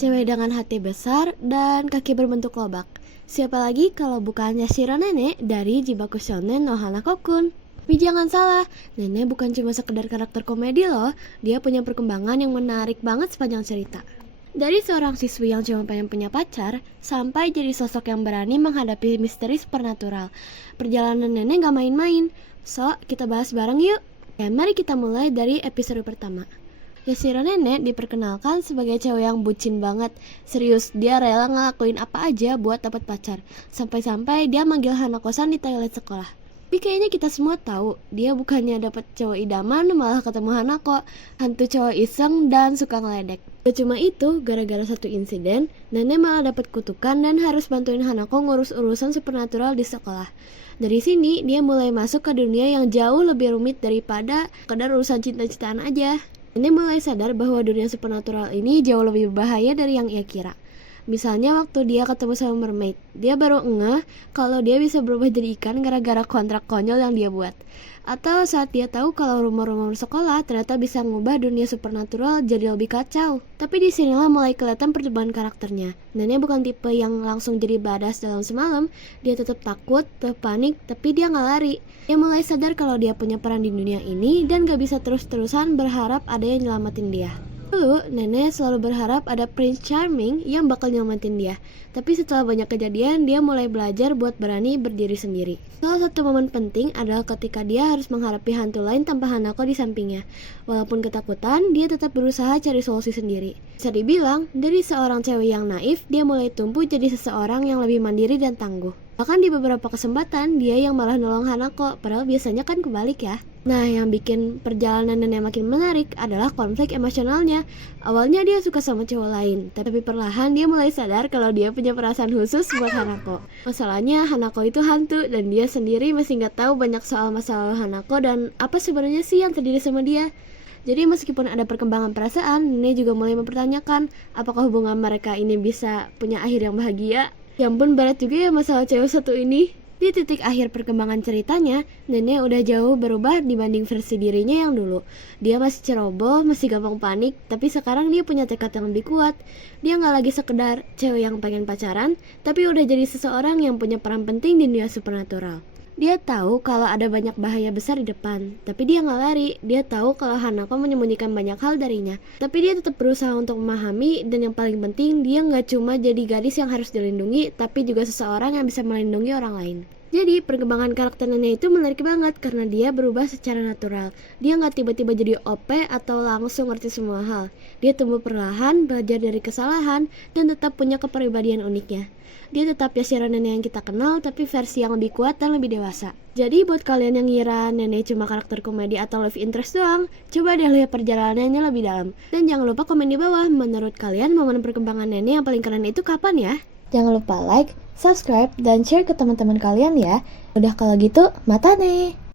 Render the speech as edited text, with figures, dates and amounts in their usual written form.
Cewek dengan hati besar dan kaki berbentuk lobak. Siapa lagi kalau bukan Yashiro Nenek dari Jibaku Shonen no Hanako-kun. Tapi jangan salah, Nenek bukan cuma sekedar karakter komedi loh. Dia punya perkembangan yang menarik banget sepanjang cerita. Dari seorang siswi yang cuma pengen punya pacar, sampai jadi sosok yang berani menghadapi misteri supernatural. Perjalanan Nenek gak main-main. So, kita bahas bareng yuk. Ya, mari kita mulai dari episode pertama. Yashiro Nenek diperkenalkan sebagai cewek yang bucin banget. Serius, dia rela ngelakuin apa aja buat dapat pacar. Sampai-sampai dia manggil Hanako-san di toilet sekolah. Tapi kayaknya kita semua tahu, dia bukannya dapat cowok idaman malah ketemu Hanako, hantu cowok iseng dan suka ngeledek. Gak cuma itu, gara-gara satu insiden, Nenek malah dapat kutukan dan harus bantuin Hanako ngurus urusan supernatural di sekolah. Dari sini, dia mulai masuk ke dunia yang jauh lebih rumit daripada sekedar urusan cinta-cintaan aja. Nenek mulai sadar bahwa dunia supernatural ini jauh lebih berbahaya dari yang ia kira. Misalnya waktu dia ketemu sama mermaid, dia baru ngeh kalau dia bisa berubah jadi ikan gara-gara kontrak konyol yang dia buat. Atau saat dia tahu kalau rumor-rumor sekolah ternyata bisa ngubah dunia supernatural jadi lebih kacau. Tapi disinilah mulai kelihatan percobaan karakternya. Nenek bukan tipe yang langsung jadi badass dalam semalam. Dia tetap takut, tetap panik, tapi dia nggak lari. Dia mulai sadar kalau dia punya peran di dunia ini dan gak bisa terus-terusan berharap ada yang nyelamatin dia. Dulu, Nenek selalu berharap ada Prince Charming yang bakal nyelamatin dia. Tapi setelah banyak kejadian, dia mulai belajar buat berani berdiri sendiri. Salah satu momen penting adalah ketika dia harus menghadapi hantu lain tanpa Hanako di sampingnya. Walaupun ketakutan, dia tetap berusaha cari solusi sendiri. Bisa dibilang, dari seorang cewek yang naif, dia mulai tumbuh jadi seseorang yang lebih mandiri dan tangguh. Bahkan di beberapa kesempatan, dia yang malah nolong Hanako, padahal biasanya kan kebalik ya. Nah, yang bikin perjalanan Nenek makin menarik adalah konflik emosionalnya. Awalnya dia suka sama cowok lain, tapi perlahan dia mulai sadar kalau dia punya perasaan khusus buat Hanako. Masalahnya, Hanako itu hantu dan dia sendiri masih nggak tahu banyak soal masa lalu Hanako dan apa sebenarnya sih yang terjadi sama dia. Jadi meskipun ada perkembangan perasaan, Nenek juga mulai mempertanyakan apakah hubungan mereka ini bisa punya akhir yang bahagia. Ya ampun, berat juga ya masalah cewek satu ini. Di titik akhir perkembangan ceritanya, Nenek udah jauh berubah dibanding versi dirinya yang dulu. Dia masih ceroboh, masih gampang panik, tapi sekarang dia punya tekad yang lebih kuat. Dia gak lagi sekedar cewek yang pengen pacaran, tapi udah jadi seseorang yang punya peran penting di dunia supernatural. Dia tahu kalau ada banyak bahaya besar di depan, tapi dia gak lari. Dia tahu kalau Hanako menyembunyikan banyak hal darinya, tapi dia tetap berusaha untuk memahami. Dan yang paling penting, dia gak cuma jadi gadis yang harus dilindungi, tapi juga seseorang yang bisa melindungi orang lain. Jadi perkembangan karakter Nenek itu menarik banget karena dia berubah secara natural. Dia gak tiba-tiba jadi OP atau langsung ngerti semua hal. Dia tumbuh perlahan, belajar dari kesalahan, dan tetap punya kepribadian uniknya. Dia tetap Yashiro Nenek yang kita kenal, tapi versi yang lebih kuat dan lebih dewasa. Jadi buat kalian yang ngira Nenek cuma karakter komedi atau love interest doang, coba deh lihat perjalanannya lebih dalam. Dan jangan lupa komen di bawah, menurut kalian momen perkembangan Nenek yang paling keren itu kapan ya? Jangan lupa like, subscribe, dan share ke teman-teman kalian ya. Udah kalau gitu, mata nih!